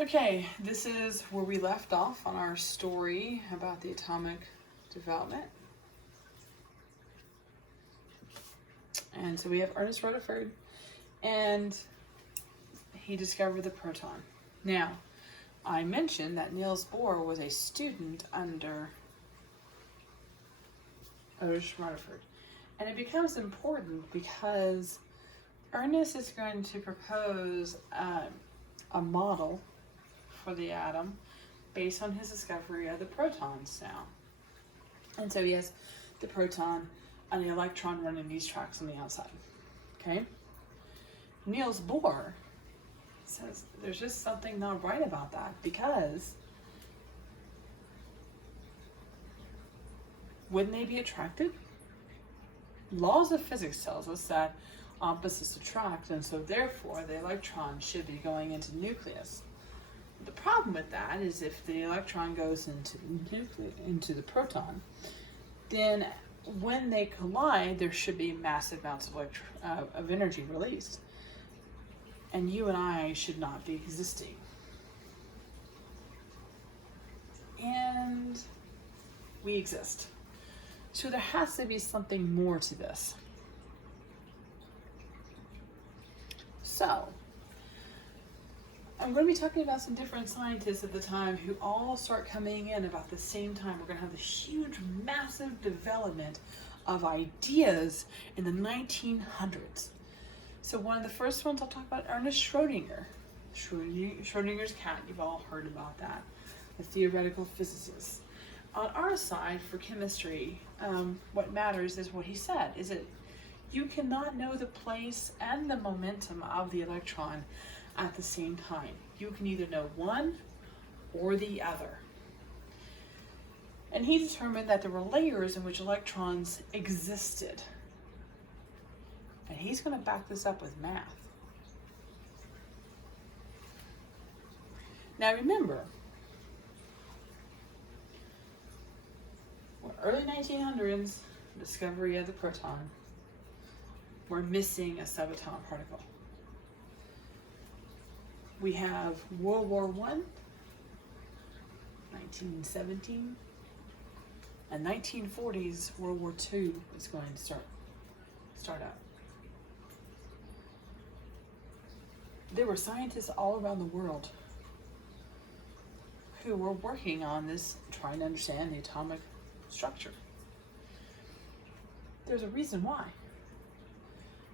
Okay, this is where we left off on our story about the atomic development. And so we have Ernest Rutherford, and he discovered the proton. Now, I mentioned that Niels Bohr was a student under Ernest Rutherford. And it becomes important because Ernest is going to propose a model for the atom based on his discovery of the protons now. And so he has the proton and the electron running these tracks on the outside. Okay? Niels Bohr says there's just something not right about that, because wouldn't they be attracted? Laws of physics tells us that opposites attract, and so therefore the electron should be going into the nucleus. The problem with that is if the electron goes into the proton, then when they collide, there should be massive amounts of energy released. And you and I should not be existing. And we exist. So there has to be something more to this. So, I'm going to be talking about some different scientists at the time who all start coming in about the same time. We're going to have this huge, massive development of ideas in the 1900s. So one of the first ones I'll talk about, Ernest Schrödinger. Schrödinger's cat, you've all heard about that. The theoretical physicist. On our side, for chemistry, what matters is what he said, is that you cannot know the place and the momentum of the electron at the same time. You can either know one or the other. And he determined that there were layers in which electrons existed. And he's going to back this up with math. Now remember, early 1900s, discovery of the proton, we're missing a subatomic particle. We have World War I, 1917, and 1940s, World War II is going to start up. There were scientists all around the world who were working on this, trying to understand the atomic structure. There's a reason why.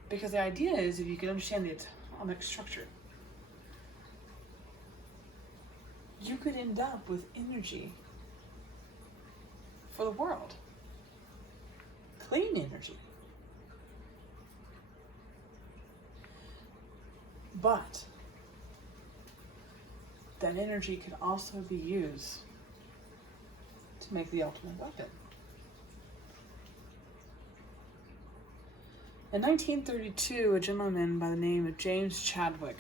Because the idea is, if you can understand the atomic structure, you could end up with energy for the world. Clean energy. But that energy could also be used to make the ultimate weapon. In 1932, a gentleman by the name of James Chadwick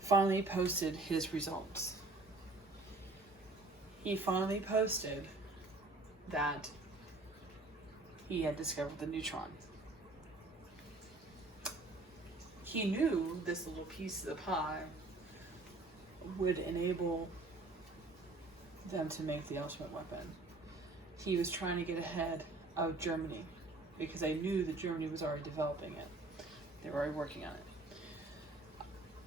finally posted his results. He finally posted that he had discovered the neutron. He knew this little piece of the pie would enable them to make the ultimate weapon. He was trying to get ahead of Germany because they knew that Germany was already developing it. They were already working on it.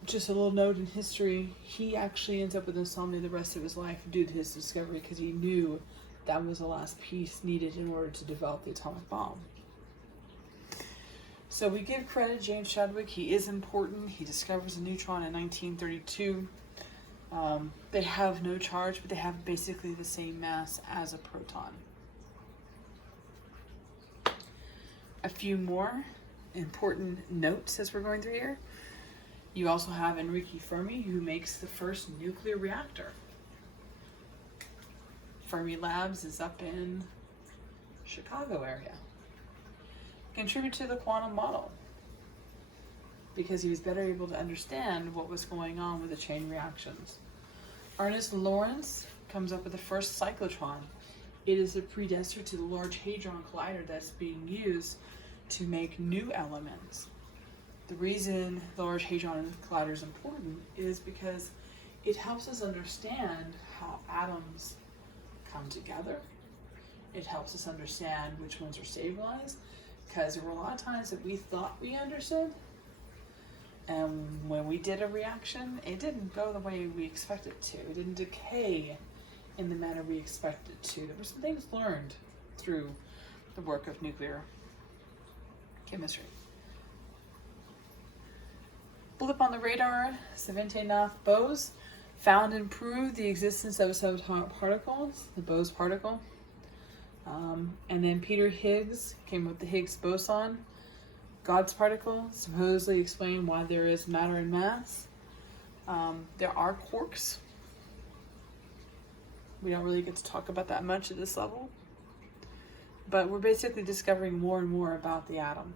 Just a little note in history, he actually ends up with insomnia the rest of his life due to his discovery, because he knew that was the last piece needed in order to develop the atomic bomb. So we give credit to James Chadwick. He is important. He discovers the neutron in 1932. They have no charge, but they have basically the same mass as a proton. A few more important notes as we're going through here. You also have Enrico Fermi, who makes the first nuclear reactor. Fermi Labs is up in Chicago area. Contribute to the quantum model because he was better able to understand what was going on with the chain reactions. Ernest Lawrence comes up with the first cyclotron. It is a predecessor to the Large Hadron Collider that's being used to make new elements. The reason the Large Hadron Collider is important is because it helps us understand how atoms come together. It helps us understand which ones are stabilized, because there were a lot of times that we thought we understood, and when we did a reaction, it didn't go the way we expected it to. It didn't decay in the manner we expected it to. There were some things learned through the work of nuclear chemistry. Blip on the radar, Svente-Nath Bose found and proved the existence of subatomic particles, the Bose particle. And then Peter Higgs came up with the Higgs boson, God's particle, supposedly explained why there is matter and mass. There are quarks. We don't really get to talk about that much at this level, but we're basically discovering more and more about the atom.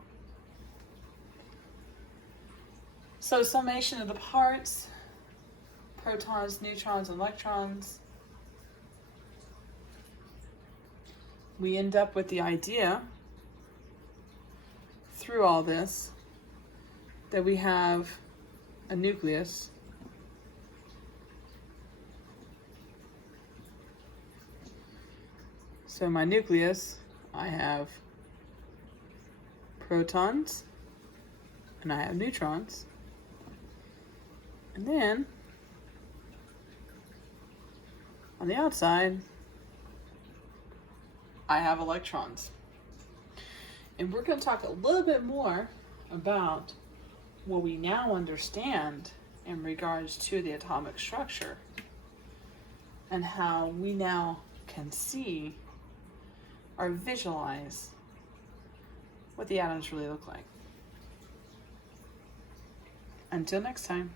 So summation of the parts: protons, neutrons, electrons. We end up with the idea through all this that we have a nucleus, so in my nucleus I have protons and I have neutrons, and then on the outside I have electrons. And we're going to talk a little bit more about what we now understand in regards to the atomic structure and how we now can see or visualize what the atoms really look like. Until next time.